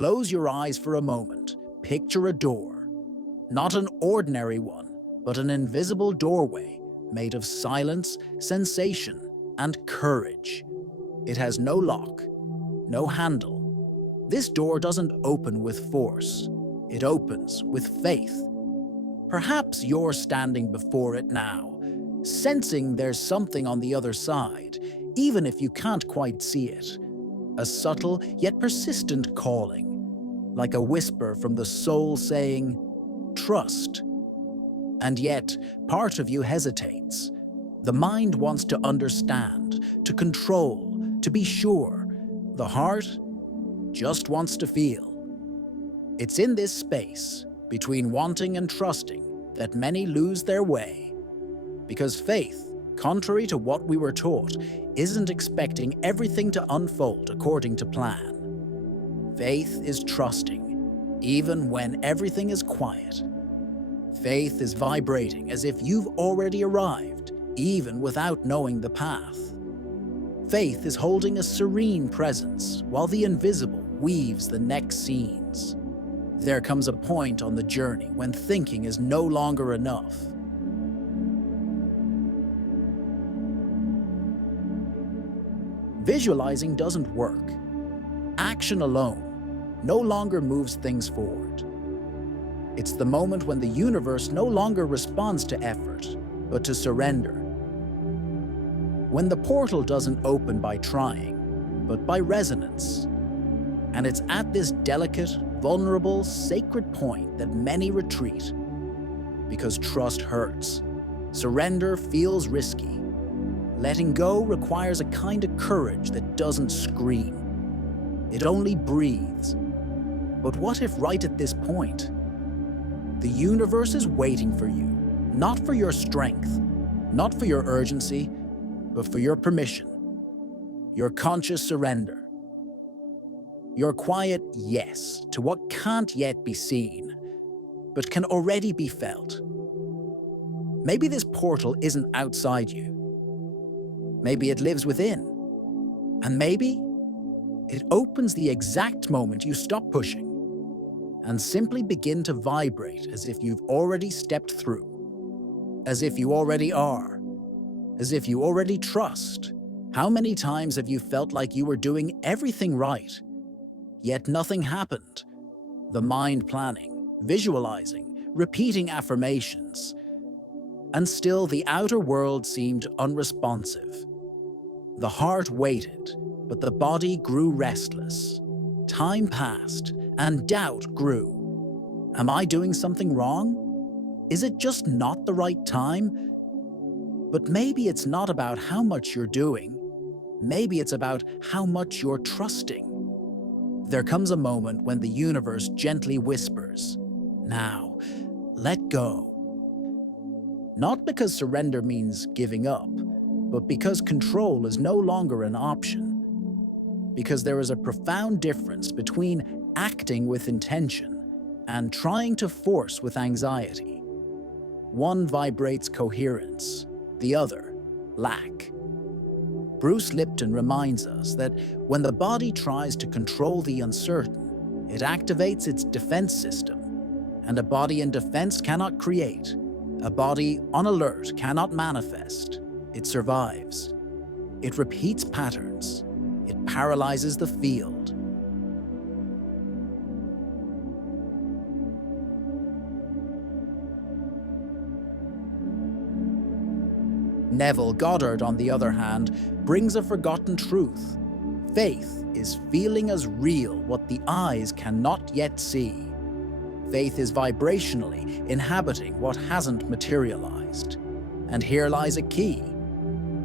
Close your eyes for a moment. Picture a door. Not an ordinary one, but an invisible doorway made of silence, sensation, and courage. It has no lock, no handle. This door doesn't open with force. It opens with faith. Perhaps you're standing before it now, sensing there's something on the other side, even if you can't quite see it. A subtle yet persistent calling, like a whisper from the soul saying, "Trust." And yet, part of you hesitates. The mind wants to understand, to control, to be sure. The heart just wants to feel. It's in this space, between wanting and trusting, that many lose their way. Because faith, contrary to what we were taught, isn't expecting everything to unfold according to plan. Faith is trusting, even when everything is quiet. Faith is vibrating as if you've already arrived, even without knowing the path. Faith is holding a serene presence while the invisible weaves the next scenes. There comes a point on the journey when thinking is no longer enough. Visualizing doesn't work. Action alone no longer moves things forward. It's the moment when the universe no longer responds to effort, but to surrender. When the portal doesn't open by trying, but by resonance. And it's at this delicate, vulnerable, sacred point that many retreat. Because trust hurts. Surrender feels risky. Letting go requires a kind of courage that doesn't scream. It only breathes. But what if right at this point, the universe is waiting for you, not for your strength, not for your urgency, but for your permission, your conscious surrender, your quiet yes to what can't yet be seen, but can already be felt. Maybe this portal isn't outside you. Maybe it lives within. And maybe it opens the exact moment you stop pushing and simply begin to vibrate as if you've already stepped through, as if you already are, as if you already trust. How many times have you felt like you were doing everything right, yet nothing happened? The mind planning, visualizing, repeating affirmations, and still the outer world seemed unresponsive. The heart waited, but the body grew restless. Time passed, and doubt grew. Am I doing something wrong? Is it just not the right time? But maybe it's not about how much you're doing. Maybe it's about how much you're trusting. There comes a moment when the universe gently whispers, "Now, let go." Not because surrender means giving up, but because control is no longer an option. Because there is a profound difference between acting with intention and trying to force with anxiety. One vibrates coherence, the other, lack. Bruce Lipton reminds us that when the body tries to control the uncertain, it activates its defense system. And a body in defense cannot create. A body on alert cannot manifest. It survives. It repeats patterns. It paralyzes the field. Neville Goddard, on the other hand, brings a forgotten truth. Faith is feeling as real what the eyes cannot yet see. Faith is vibrationally inhabiting what hasn't materialized. And here lies a key.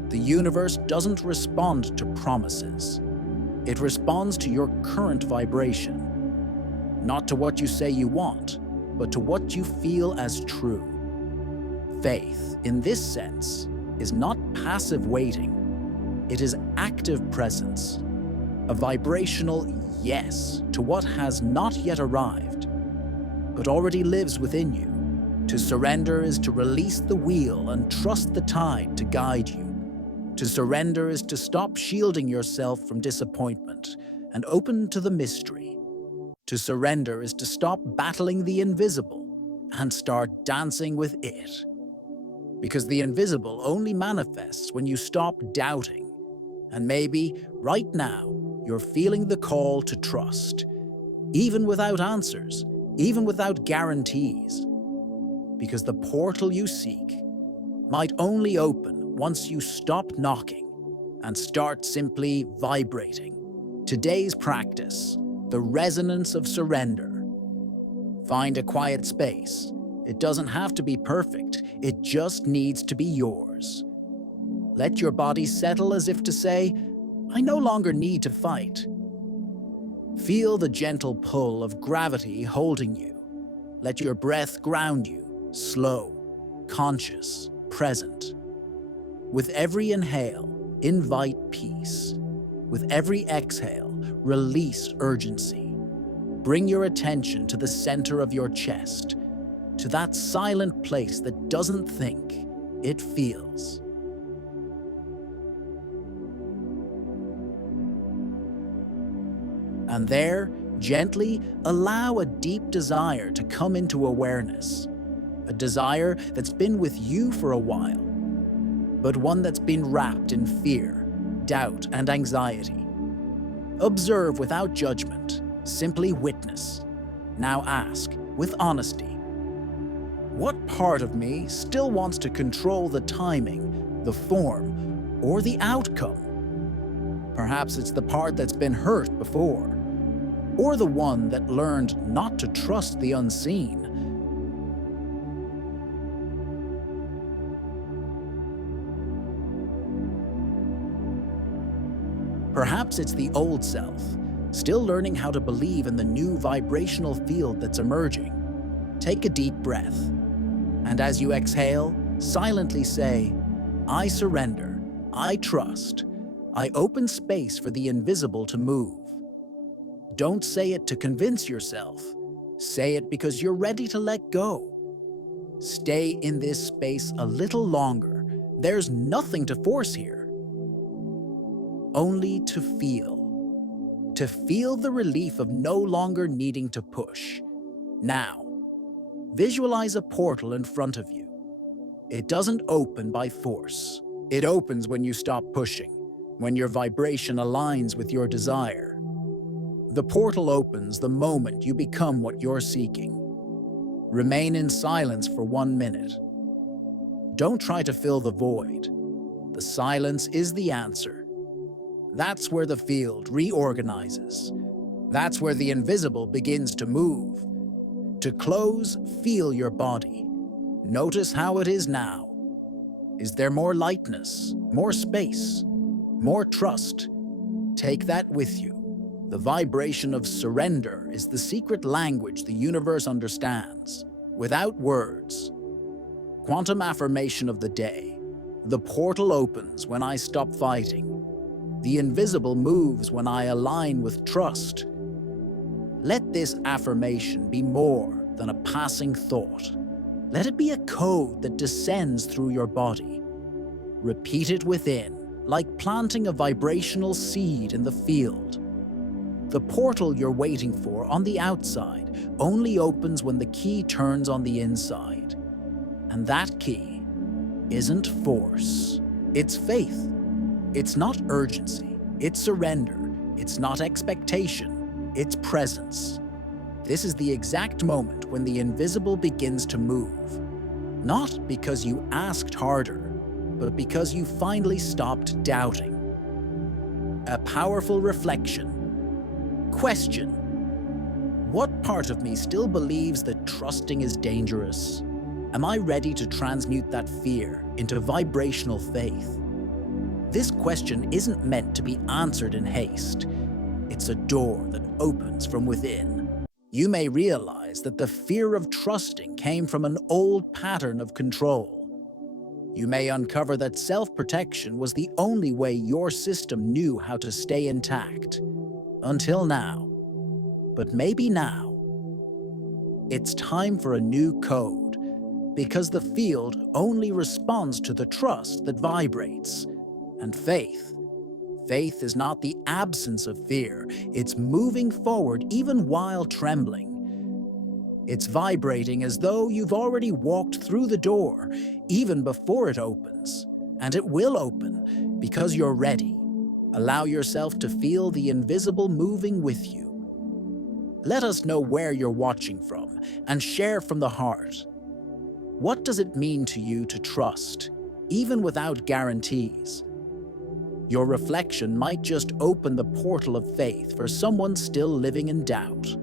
The universe doesn't respond to promises. It responds to your current vibration. Not to what you say you want, but to what you feel as true. Faith, in this sense, is not passive waiting. It is active presence. A vibrational yes to what has not yet arrived, but already lives within you. To surrender is to release the wheel and trust the tide to guide you. To surrender is to stop shielding yourself from disappointment and open to the mystery. To surrender is to stop battling the invisible and start dancing with it. Because the invisible only manifests when you stop doubting. And maybe, right now, you're feeling the call to trust, even without answers, even without guarantees. Because the portal you seek might only open once you stop knocking and start simply vibrating. Today's practice, the resonance of surrender. Find a quiet space. It doesn't have to be perfect, it just needs to be yours. Let your body settle as if to say, I no longer need to fight. Feel the gentle pull of gravity holding you. Let your breath ground you, slow, conscious, present. With every inhale, invite peace. With every exhale, release urgency. Bring your attention to the center of your chest, to that silent place that doesn't think, it feels. And there, gently allow a deep desire to come into awareness. A desire that's been with you for a while, but one that's been wrapped in fear, doubt, and anxiety. Observe without judgment, simply witness. Now ask, with honesty, what part of me still wants to control the timing, the form, or the outcome? Perhaps it's the part that's been hurt before, or the one that learned not to trust the unseen. Perhaps it's the old self, still learning how to believe in the new vibrational field that's emerging. Take a deep breath, and as you exhale, silently say, I surrender, I trust, I open space for the invisible to move. Don't say it to convince yourself. Say it because you're ready to let go. Stay in this space a little longer. There's nothing to force here. Only to feel. To feel the relief of no longer needing to push. Now, visualize a portal in front of you. It doesn't open by force. It opens when you stop pushing, when your vibration aligns with your desire. The portal opens the moment you become what you're seeking. Remain in silence for 1 minute. Don't try to fill the void. The silence is the answer. That's where the field reorganizes. That's where the invisible begins to move. To close, feel your body. Notice how it is now. Is there more lightness, more space, more trust? Take that with you. The vibration of surrender is the secret language the universe understands, without words. Quantum affirmation of the day. The portal opens when I stop fighting. The invisible moves when I align with trust. Let this affirmation be more than a passing thought. Let it be a code that descends through your body. Repeat it within, like planting a vibrational seed in the field. The portal you're waiting for on the outside only opens when the key turns on the inside. And that key isn't force. It's faith. It's not urgency. It's surrender. It's not expectation. It's presence. This is the exact moment when the invisible begins to move. Not because you asked harder, but because you finally stopped doubting. A powerful reflection. Question: what part of me still believes that trusting is dangerous? Am I ready to transmute that fear into vibrational faith? This question isn't meant to be answered in haste. It's a door that opens from within. You may realize that the fear of trusting came from an old pattern of control. You may uncover that self-protection was the only way your system knew how to stay intact. Until now. But maybe now. It's time for a new code, because the field only responds to the trust that vibrates. And faith. Faith is not the absence of fear, it's moving forward even while trembling. It's vibrating as though you've already walked through the door, even before it opens. And it will open, because you're ready. Allow yourself to feel the invisible moving with you. Let us know where you're watching from, and share from the heart. What does it mean to you to trust, even without guarantees? Your reflection might just open the portal of faith for someone still living in doubt.